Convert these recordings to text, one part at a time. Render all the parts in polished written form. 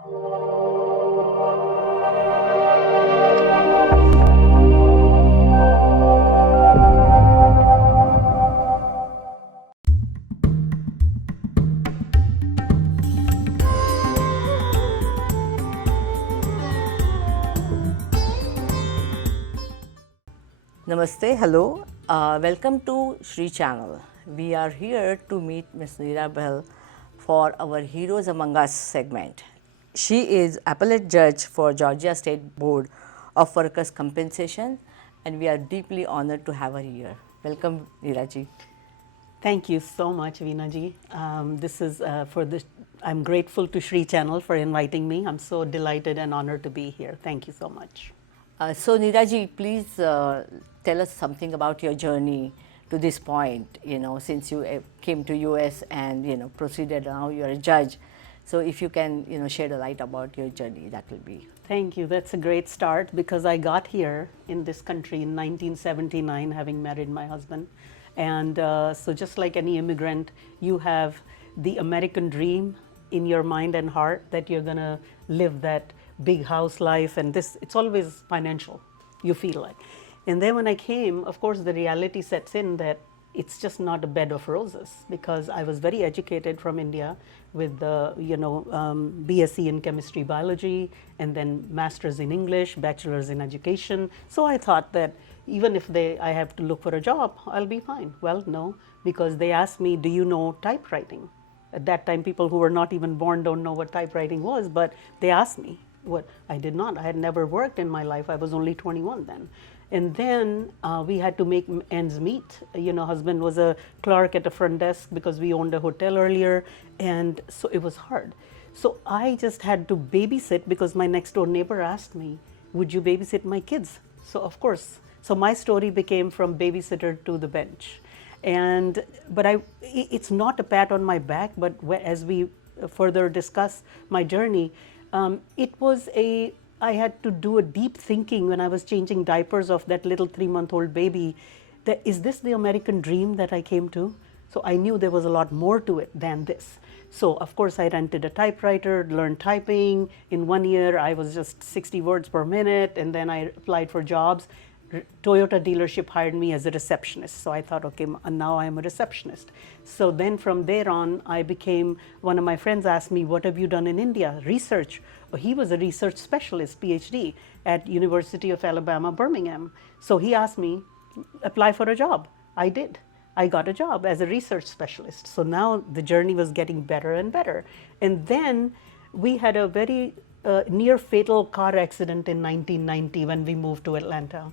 Namaste, hello. Welcome to The-Shree-Channel. We are here to meet Ms. Neera Bhal for our Heroes Among Us segment. She is Appellate Judge for Georgia State Board of Workers' Compensation, and we are deeply honored to have her here. Welcome, Neera ji. Thank you so much, Veena ji. I'm grateful to Shree-Channel for inviting me. I'm so delighted and honored to be here. Thank you so much. So Neera ji, please tell us something about your journey to this point, since you came to US and, proceeded, now you're a judge. So if you can, shed a light about your journey, that will be. Thank you. That's a great start because I got here in this country in 1979, having married my husband. And so just like any immigrant, you have the American dream in your mind and heart that you're going to live that big house life, and it's always financial, you feel like. And then when I came, of course, the reality sets in that it's just not a bed of roses, because I was very educated from India with the BSc in chemistry biology, and then master's in English, bachelor's in education. So I thought that even if I have to look for a job, I'll be fine. Well, no, because they asked me, do you know typewriting? At that time, people who were not even born don't know what typewriting was, but they asked me. What I did not. I had never worked in my life. I was only 21 then. And then we had to make ends meet. Husband was a clerk at a front desk because we owned a hotel earlier, and so it was hard. So I just had to babysit because my next door neighbor asked me, would you babysit my kids? So of course. So my story became from babysitter to the bench. But it's not a pat on my back, but as we further discuss my journey, I had to do a deep thinking when I was changing diapers of that little 3-month-old baby, that is this the American dream that I came to? So I knew there was a lot more to it than this. So of course I rented a typewriter, learned typing. In 1 year I was just 60 words per minute, and then I applied for jobs. Toyota dealership hired me as a receptionist. So I thought, okay, now I'm a receptionist. So then from there on, one of my friends asked me, what have you done in India? Research. Well, he was a research specialist, PhD, at University of Alabama, Birmingham. So he asked me, apply for a job. I did. I got a job as a research specialist. So now the journey was getting better and better. And then we had a very near fatal car accident in 1990 when we moved to Atlanta.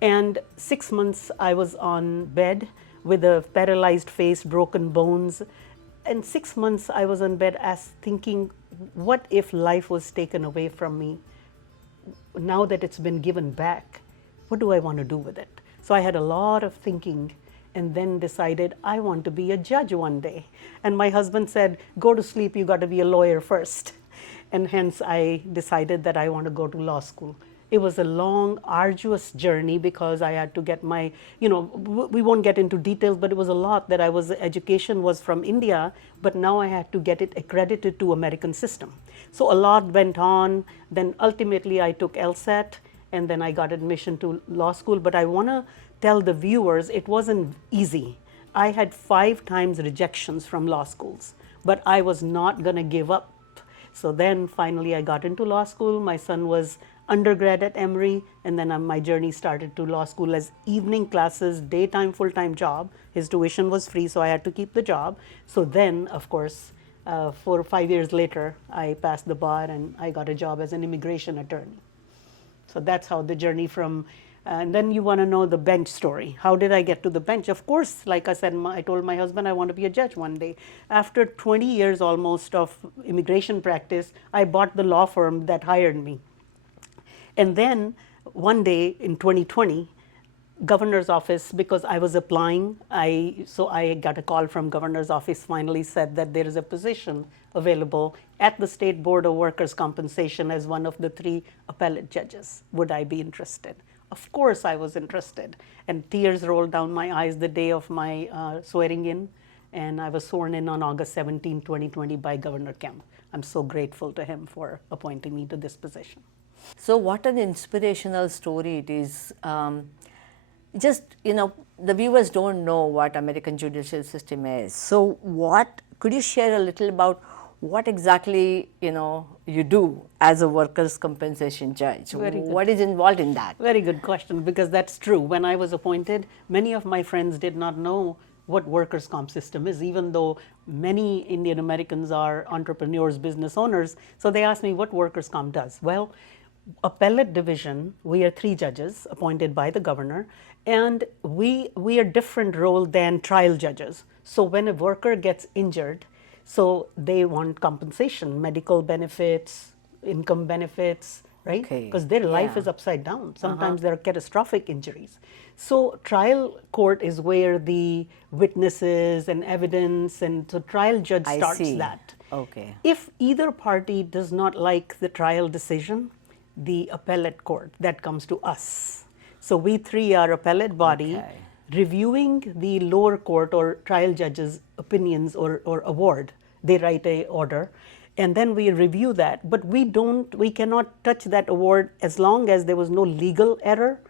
And 6 months I was on bed with a paralyzed face, broken bones. And 6 months I was on bed thinking, what if life was taken away from me? Now that it's been given back, what do I want to do with it? So I had a lot of thinking, and then decided I want to be a judge one day. And my husband said, go to sleep, you got to be a lawyer first. And hence I decided that I want to go to law school. It was a long, arduous journey because I had to get my, we won't get into details, but it was a lot that education was from India, but now I had to get it accredited to American system. So a lot went on. Then ultimately I took LSAT, and then I got admission to law school. But I want to tell the viewers, it wasn't easy. I had 5 times rejections from law schools, but I was not going to give up. So then finally I got into law school. My son was undergrad at Emory, and then my journey started to law school as evening classes, daytime, full-time job. His tuition was free, so I had to keep the job. So then, of course, 4 or 5 years later, I passed the bar and I got a job as an immigration attorney. So that's how the journey from, and then you want to know the bench story. How did I get to the bench? Of course, like I said, I told my husband I want to be a judge one day. After 20 years almost of immigration practice, I bought the law firm that hired me. And then one day in 2020, governor's office, because I was applying, so I got a call from governor's office, finally said that there is a position available at the State Board of Workers' Compensation as one of the 3 appellate judges. Would I be interested? Of course I was interested. And tears rolled down my eyes the day of my swearing in. And I was sworn in on August 17, 2020 by Governor Kemp. I'm so grateful to him for appointing me to this position. So what an inspirational story it is. Just, the viewers don't know what American judicial system is. So could you share a little about what exactly, you do as a workers' compensation judge? Very good. What is involved in that? Very good question, because that's true. When I was appointed, many of my friends did not know what workers' comp system is, even though many Indian Americans are entrepreneurs, business owners. So they asked me what workers' comp does. Well, Appellate Division, we are 3 judges appointed by the governor, and we are different role than trial judges. So when a worker gets injured, so they want compensation, medical benefits, income benefits, right? Okay. Because their life Yeah. is upside down. Sometimes there are catastrophic injuries. So trial court is where the witnesses and evidence, and so trial judge I starts see. that. Okay. If either party does not like the trial decision, the appellate court, that comes to us. So we 3 are appellate body, Okay. reviewing the lower court or trial judge's opinions or award. They write a order, and then we review that. But we cannot touch that award as long as there was no legal error,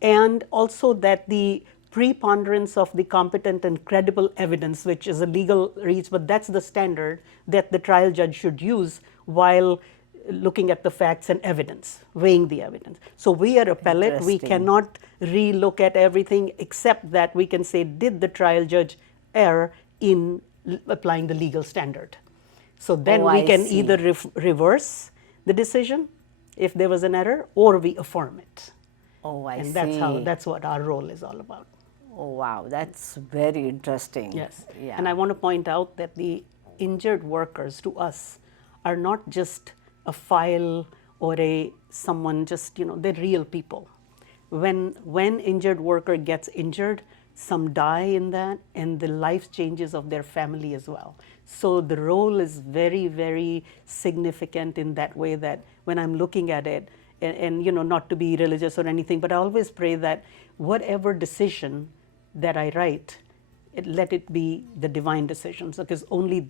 and also that the preponderance of the competent and credible evidence, which is a legal reach, but that's the standard that the trial judge should use while looking at the facts and evidence, weighing the evidence. So we are appellate. We Interesting. cannot re-look at everything, except that we can say, did the trial judge err in applying the legal standard? So then Oh, we I can see. either reverse the decision if there was an error, or we affirm it. Oh, I And see. that's what our role is all about. Oh, wow. That's very interesting. Yes. Yeah. And I want to point out that the injured workers to us are not just a file or someone just, they're real people. When injured worker gets injured, some die in that, and the life changes of their family as well. So the role is very, very significant in that way, that when I'm looking at it, and not to be religious or anything, but I always pray that whatever decision that I write, let it be the divine decisions, because only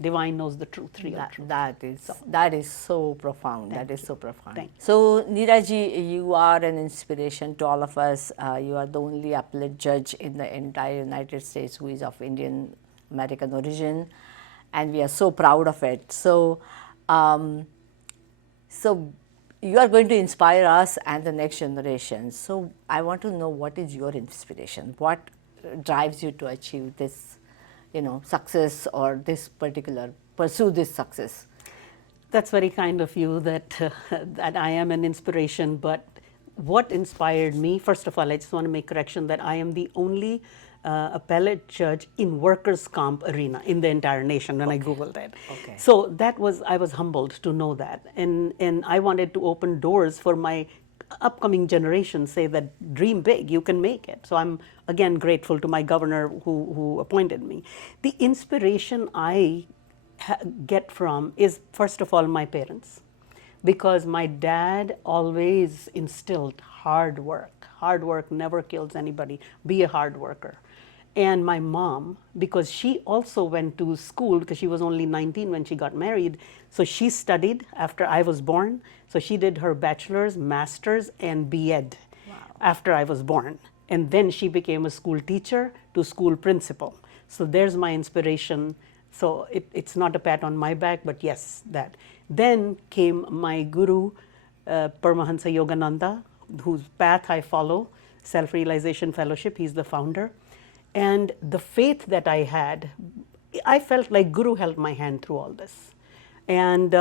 divine knows the truth, real truth. That is so profound. That is so profound. Thank you. So, Neeraji, you are an inspiration to all of us. You are the only appellate judge in the entire United States who is of Indian American origin, and we are so proud of it. So, you are going to inspire us and the next generation. So, I want to know, what is your inspiration? What drives you to achieve this, success, or pursue this success? That's very kind of you, that I am an inspiration. But what inspired me, first of all, I just want to make correction that I am the only appellate judge in workers' comp arena in the entire nation when I Googled it. Okay. So I was humbled to know that. And I wanted to open doors for my upcoming generation, say that dream big, you can make it. So I'm again grateful to my governor who appointed me. The inspiration I get from is, first of all, my parents, because my dad always instilled hard work. Hard work never kills anybody. Be a hard worker. And my mom, because she also went to school, because she was only 19 when she got married, so she studied after I was born. So she did her bachelor's, master's, and B.Ed after I was born. And then she became a school teacher to school principal. So there's my inspiration. So it's not a pat on my back, but yes, that. Then came my guru, Paramahansa Yogananda, whose path I follow, Self-Realization Fellowship. He's the founder. And the faith that I had, I felt like Guru held my hand through all this. And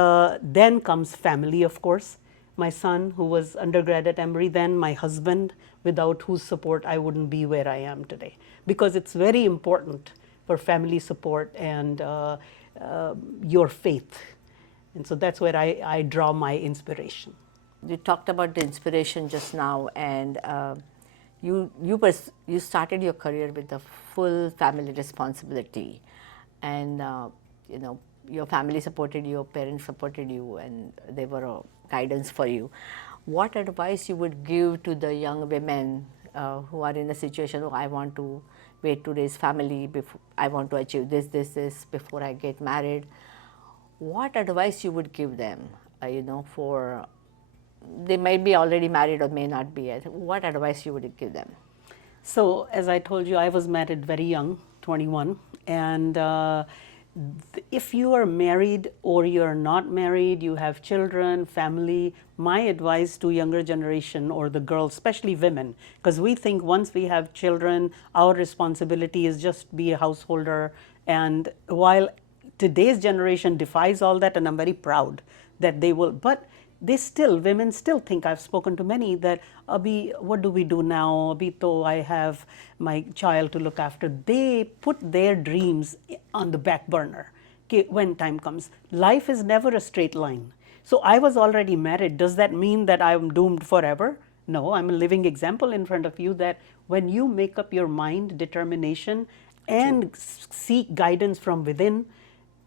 then comes family, of course. My son, who was undergrad at Emory then, my husband, without whose support I wouldn't be where I am today. Because it's very important for family support and your faith. And so that's where I draw my inspiration. You talked about the inspiration just now, and you started your career with the full family responsibility, and your family supported you, your parents supported you, and they were a guidance for you. What advice you would give to the young women who are in a situation, oh, I want to wait to raise family, before I want to achieve this before I get married? what advice you would give them, for, they might be already married or may not be, what advice you would give them? So, as I told you, I was married very young, 21, and if you are married or you're not married, you have children, family, my advice to younger generation or the girls, especially women, because we think once we have children, our responsibility is just be a householder. And while today's generation defies all that, and I'm very proud that they will, but women still think, I've spoken to many, that Abhi, what do we do now? Abhi to I have my child to look after. They put their dreams on the back burner when time comes. Life is never a straight line. So I was already married. Does that mean that I'm doomed forever? No, I'm a living example in front of you that when you make up your mind, determination, and seek guidance from within,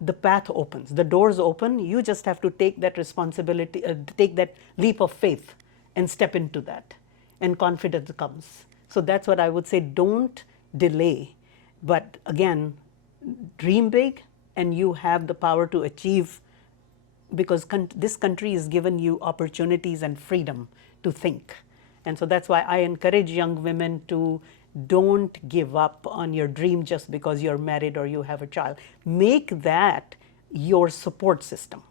the path opens, the doors open. You just have to take that responsibility, take that leap of faith and step into that, and confidence comes. So that's what I would say, don't delay, but again, dream big, and you have the power to achieve, because this country has given you opportunities and freedom to think. And so that's why I encourage young women to don't give up on your dream just because you're married or you have a child. Make that your support system,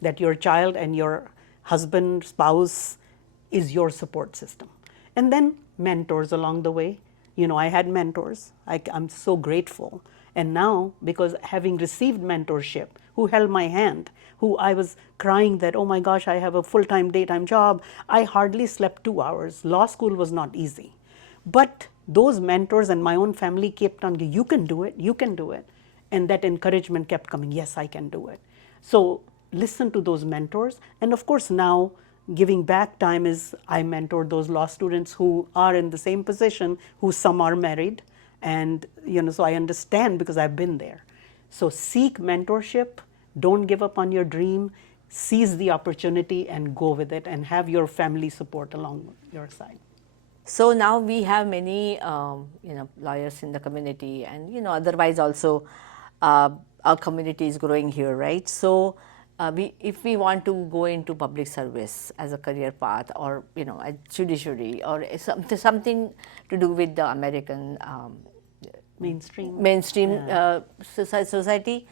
that your child and your husband, spouse is your support system. And then mentors along the way. I had mentors. I'm so grateful. And now, because having received mentorship, who held my hand, who I was crying that, oh my gosh, I have a full-time daytime job. I hardly slept 2 hours. Law school was not easy. But those mentors and my own family kept on, you can do it, you can do it. And that encouragement kept coming, yes, I can do it. So listen to those mentors. And of course now, giving back time is, I mentored those law students who are in the same position, who some are married. And so I understand because I've been there. So seek mentorship, don't give up on your dream, seize the opportunity and go with it, and have your family support along your side. So now we have many, lawyers in the community, and otherwise also, our community is growing here, right? So, if we want to go into public service as a career path, or a judiciary, or something to do with the American mainstream society,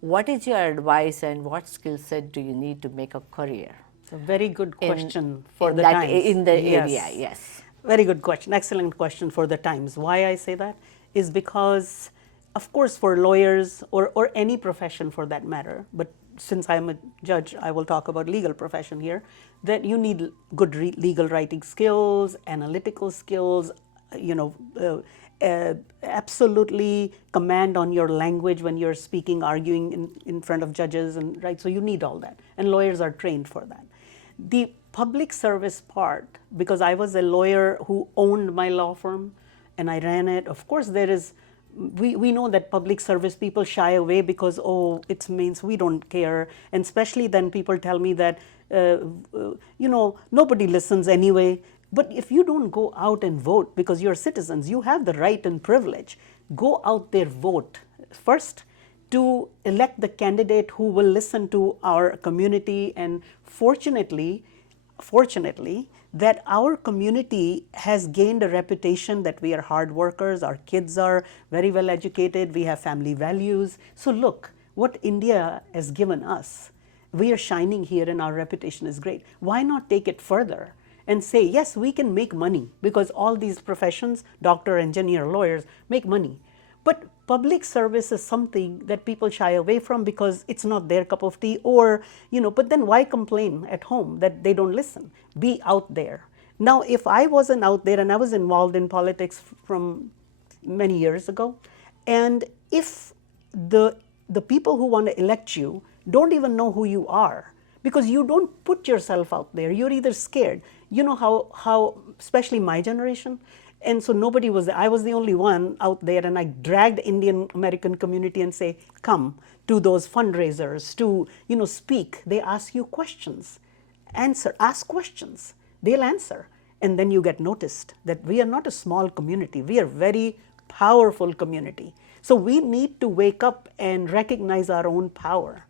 what is your advice and what skill set do you need to make a career? It's a very good question for the times. In the area, yes. Very good question, excellent question for the times. Why I say that is because, of course, for lawyers or any profession for that matter, but since I'm a judge, I will talk about legal profession here, that you need good legal writing skills, analytical skills, absolutely command on your language when you're speaking, arguing in front of judges, and right. So you need all that, and lawyers are trained for that. The public service part, because I was a lawyer who owned my law firm and I ran it. Of course, we know that public service people shy away because, oh, it means we don't care. And especially then people tell me that, nobody listens anyway. But if you don't go out and vote, because you're citizens, you have the right and privilege, go out there, vote first to elect the candidate who will listen to our community. And fortunately, that our community has gained a reputation that we are hard workers, our kids are very well educated, we have family values. So look, what India has given us, we are shining here and our reputation is great. Why not take it further and say, yes, we can make money, because all these professions, doctor, engineer, lawyers, make money. But public service is something that people shy away from because it's not their cup of tea, or, but then why complain at home that they don't listen? Be out there. Now, if I wasn't out there, and I was involved in politics from many years ago, and if the people who want to elect you don't even know who you are, because you don't put yourself out there, you're either scared. You know how especially my generation, and so nobody was there. I was the only one out there, and I dragged the Indian American community and say, come to those fundraisers to, speak. They ask you questions, ask questions, they'll answer. And then you get noticed that we are not a small community, we are a very powerful community. So we need to wake up and recognize our own power.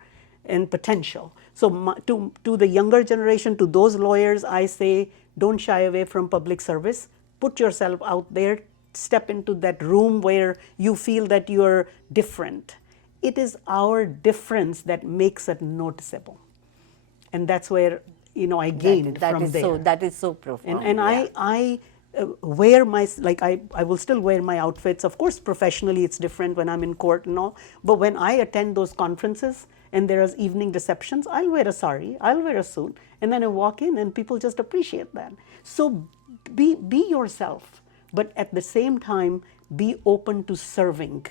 and potential. So to the younger generation, to those lawyers, I say, don't shy away from public service. Put yourself out there, step into that room where you feel that you're different. It is our difference that makes it noticeable. And that's where, I gained from there. That is so profound. And I wear I will still wear my outfits. Of course, professionally it's different when I'm in court and all. But when I attend those conferences and there is evening receptions, I'll wear a sari, I'll wear a suit, and then I walk in and people just appreciate that. So be yourself, but at the same time, be open to serving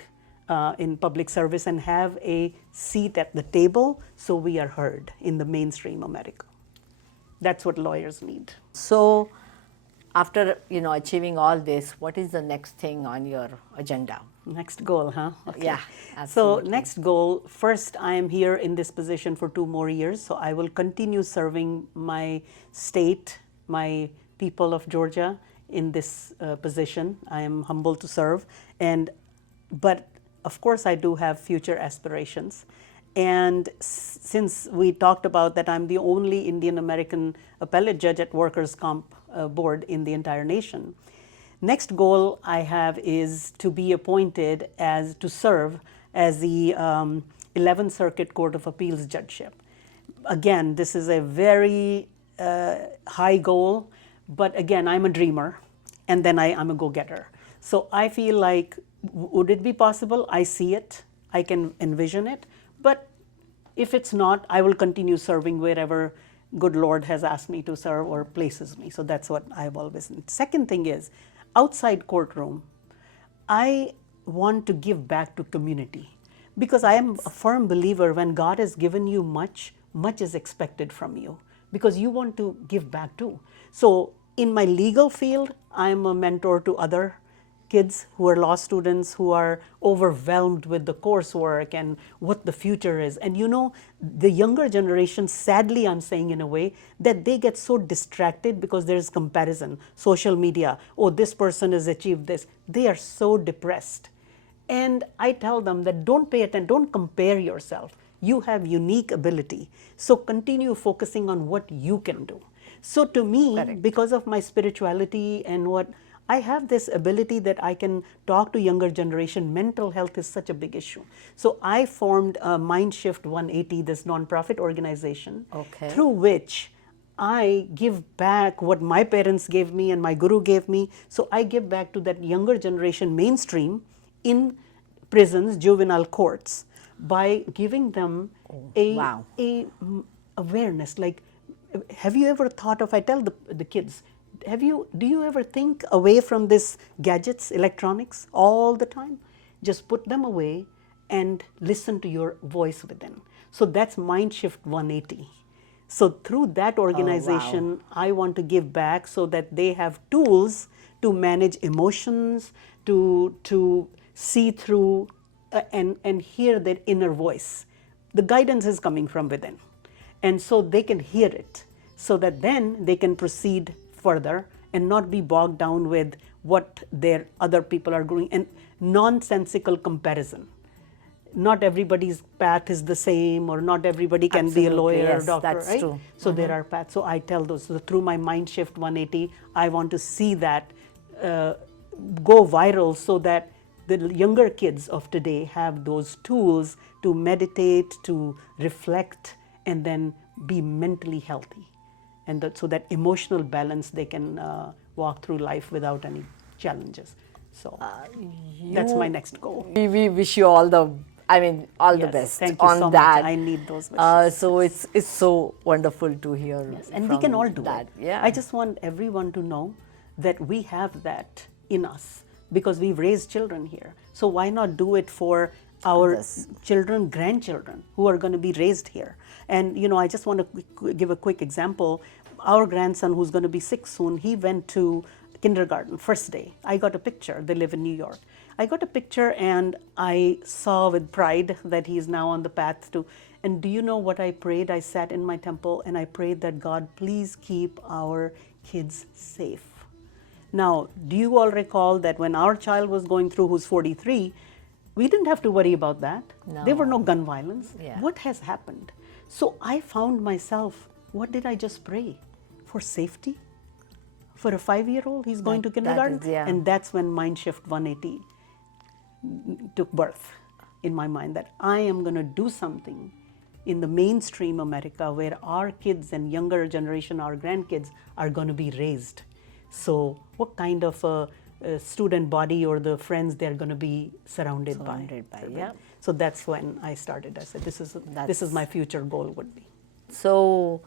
in public service and have a seat at the table so we are heard in the mainstream America. That's what lawyers need. So after achieving all this, what is the next thing on your agenda? Next goal, huh? Okay. Yeah, absolutely. So next goal, first I am here in this position for 2 more years, so I will continue serving my state, my people of Georgia in this position. I am humbled to serve, but of course I do have future aspirations. And since we talked about that I'm the only Indian American appellate judge at Workers' Comp Board in the entire nation, next goal I have is to be appointed to serve as the 11th Circuit Court of Appeals judgeship. Again, this is a very high goal, but again, I'm a dreamer, and then I'm a go-getter. So I feel like, would it be possible? I see it, I can envision it, but if it's not, I will continue serving wherever good Lord has asked me to serve or places me. So that's what I've always done. Second thing is, outside courtroom, I want to give back to community, because I am a firm believer when God has given you much, much is expected from you, because you want to give back too. So in my legal field, I'm a mentor to other kids who are law students who are overwhelmed with the coursework and what the future is. And the younger generation, sadly I'm saying in a way, that they get so distracted because there's comparison, social media, oh, this person has achieved this. They are so depressed. And I tell them that don't pay attention, don't compare yourself. You have unique ability. So continue focusing on what you can do. So to me, Correct. Because of my spirituality and what I have this ability that I can talk to younger generation. Mental health is such a big issue. So I formed Mind Shift 180, this nonprofit organization, through which I give back what my parents gave me and my guru gave me. So I give back to that younger generation mainstream in prisons, juvenile courts, by giving them a awareness. Like, have you ever thought of, I tell the kids, do you ever think away from this gadgets, electronics all the time? Just put them away and listen to your voice within. So that's Mind Shift 180. So through that organization, I want to give back so that they have tools to manage emotions, to see through and hear their inner voice. The guidance is coming from within. And so they can hear it so that then they can proceed further and not be bogged down with what their other people are doing and nonsensical comparison. Not everybody's path is the same, or not everybody can be a lawyer or doctor, that's right? true. So there are paths. So I tell those. So through my Mind Shift 180, I want to see that go viral so that the younger kids of today have those tools to meditate, to reflect, and then be mentally healthy. And so that emotional balance, they can walk through life without any challenges. So that's my next goal. We wish you all the best. Thank you on so that. much. I need those wishes. So it's so wonderful to hear. Yes, and we can all do that. it. Yeah. I just want everyone to know that we have that in us because we've raised children here. So why not do it for our children, grandchildren who are going to be raised here? And I just want to give a quick example. Our grandson, who's going to be 6 soon, he went to kindergarten first day. I got a picture. They live in New York. I got a picture and I saw with pride that he is now on the path to. And do you know what I prayed? I sat in my temple and I prayed that God, please keep our kids safe. Now, do you all recall that when our child was going through, who's 43, we didn't have to worry about that. No. There were no gun violence. Yeah. What has happened? So I found myself, what did I just pray? For safety? For a 5-year-old, he's going to kindergarten? And that's when Mind Shift 180 took birth in my mind, that I am going to do something in the mainstream America where our kids and younger generation, our grandkids, are going to be raised. So what kind of a student body or the friends they're going to be surrounded by. Yeah. So that's when I started. I said, this is my future goal would be. So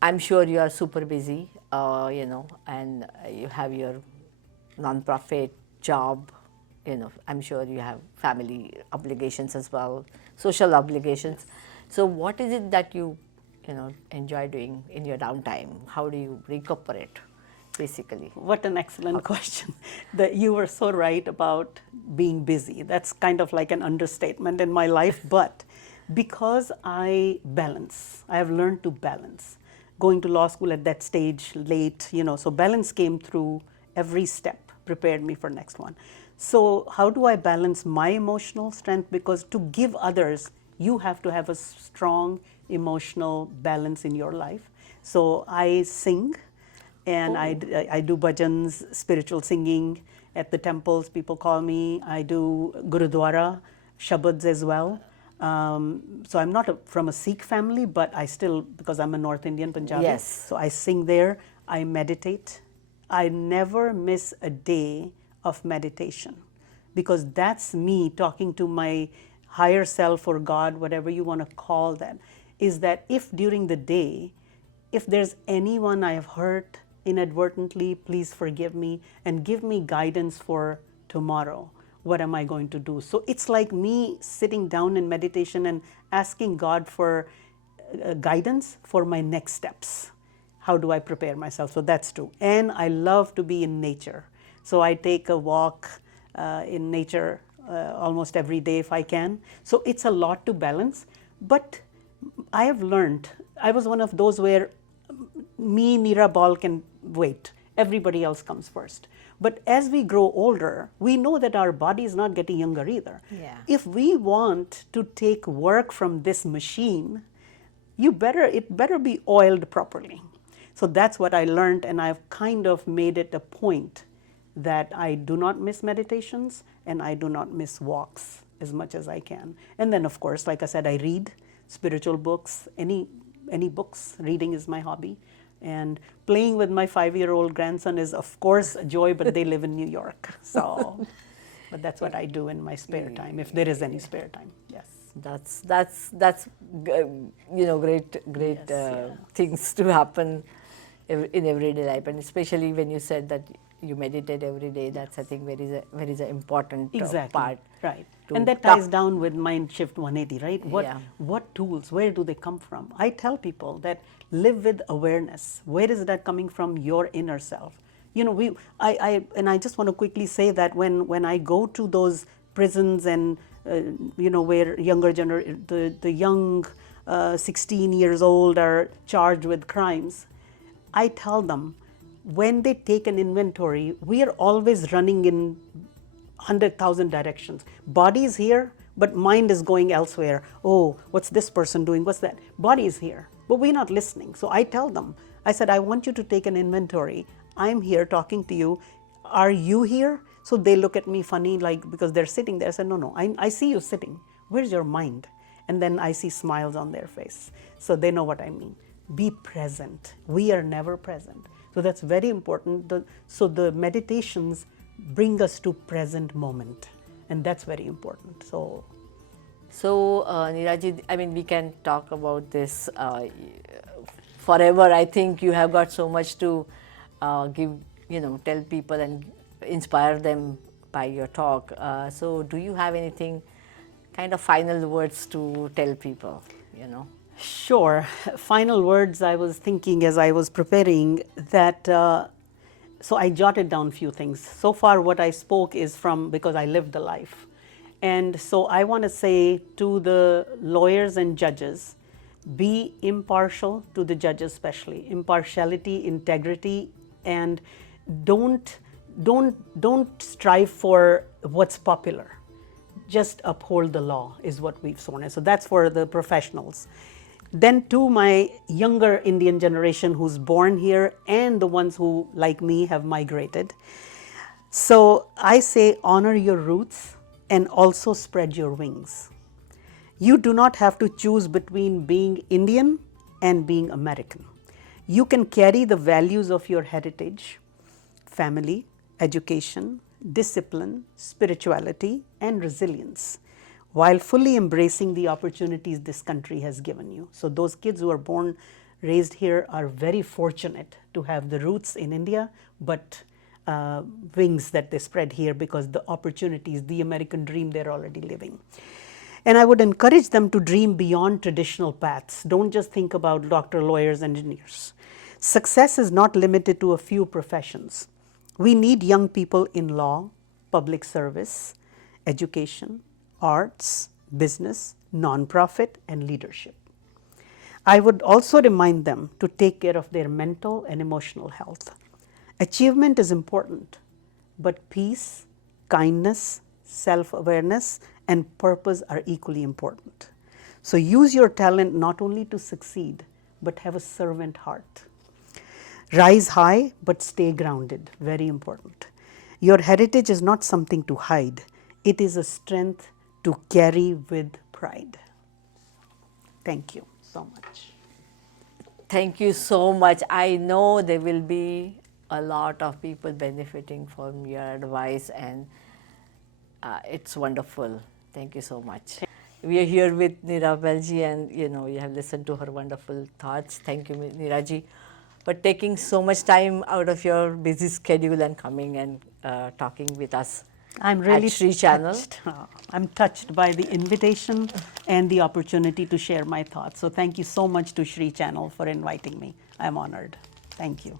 I'm sure you are super busy, and you have your nonprofit job. I'm sure you have family obligations as well, social obligations. So what is it that you enjoy doing in your downtime? How do you recuperate, basically? What an excellent question. You were so right about being busy. That's kind of like an understatement in my life, but because I have learned to balance. Going to law school at that stage late, so balance came through every step, prepared me for next one. So how do I balance my emotional strength? Because to give others, you have to have a strong emotional balance in your life. So I sing, and I do bhajans, spiritual singing at the temples, people call me. I do Gurudwara, Shabads as well. So I'm not from a Sikh family, but I still, because I'm a North Indian Punjabi, Yes. so I sing there, I meditate. I never miss a day of meditation, because that's me talking to my higher self or God, whatever you want to call that, is that if during the day, if there's anyone I have hurt inadvertently, please forgive me and give me guidance for tomorrow. What am I going to do? So it's like me sitting down in meditation and asking God for guidance for my next steps. How do I prepare myself? So that's true. And I love to be in nature. So I take a walk in nature almost every day if I can. So it's a lot to balance. But I have learned, I was one of those where me, Neera Bhal, can wait. Everybody else comes first. But as we grow older, we know that our body is not getting younger either. Yeah. If we want to take work from this machine, it better be oiled properly. So that's what I learned, and I've kind of made it a point that I do not miss meditations and I do not miss walks as much as I can. And then, of course, like I said, I read spiritual books, any books. Reading is my hobby. And playing with my 5-year-old grandson is, of course, a joy, but they live in New York. So, but that's what I do in my spare time, if there is any spare time. Yes. That's great things to happen in everyday life, and especially when you said that you meditate every day. That's, I think, very is an important part. Right. And that ties down with Mind Shift 180, right? What tools, where do they come from? I tell people that live with awareness. Where is that coming from? Your inner self. I just want to quickly say that when I go to those prisons and where the young 16 years old are charged with crimes, I tell them, when they take an inventory, we are always running in 100,000 directions. Body is here, but mind is going elsewhere. Oh, what's this person doing? What's that? Body is here, but we're not listening. So I tell them, I said, I want you to take an inventory. I'm here talking to you. Are you here? So they look at me funny, like, because they're sitting there. I said, no, I see you sitting. Where's your mind? And then I see smiles on their face. So they know what I mean. Be present. We are never present. So that's very important. So the meditations bring us to present moment, and that's very important. So Neeraji, I mean, we can talk about this forever. I think you have got so much to tell people and inspire them by your talk. So do you have anything, kind of final words to tell people, Sure. Final words, I was thinking as I was preparing that, so I jotted down a few things. So far what I spoke is because I lived the life. And so I want to say to the lawyers and judges, be impartial, to the judges especially. Impartiality, integrity, and don't strive for what's popular. Just uphold the law is what we've sworn. So that's for the professionals. Then to my younger Indian generation who's born here and the ones who, like me, have migrated. So I say honor your roots and also spread your wings. You do not have to choose between being Indian and being American. You can carry the values of your heritage, family, education, discipline, spirituality, and resilience, while fully embracing the opportunities this country has given you. So those kids who are born, raised here are very fortunate to have the roots in India, but wings that they spread here because the opportunities, the American dream, they're already living. And I would encourage them to dream beyond traditional paths. Don't just think about doctor, lawyers, engineers. Success is not limited to a few professions. We need young people in law, public service, education, arts, business, nonprofit, and leadership. I would also remind them to take care of their mental and emotional health. Achievement is important, but peace, kindness, self-awareness, and purpose are equally important. So use your talent not only to succeed, but have a servant heart. Rise high, but stay grounded, very important. Your heritage is not something to hide. It is a strength to carry with pride. Thank you so much. Thank you so much. I know there will be a lot of people benefiting from your advice, and it's wonderful. Thank you so much. We are here with Neera Bhal ji, and you have listened to her wonderful thoughts. Thank you, Neera ji, for taking so much time out of your busy schedule and coming and talking with us. I'm really at Shree-Channel. touched. I'm touched by the invitation and the opportunity to share my thoughts. So thank you so much to Shree-Channel for inviting me. I'm honored. Thank you.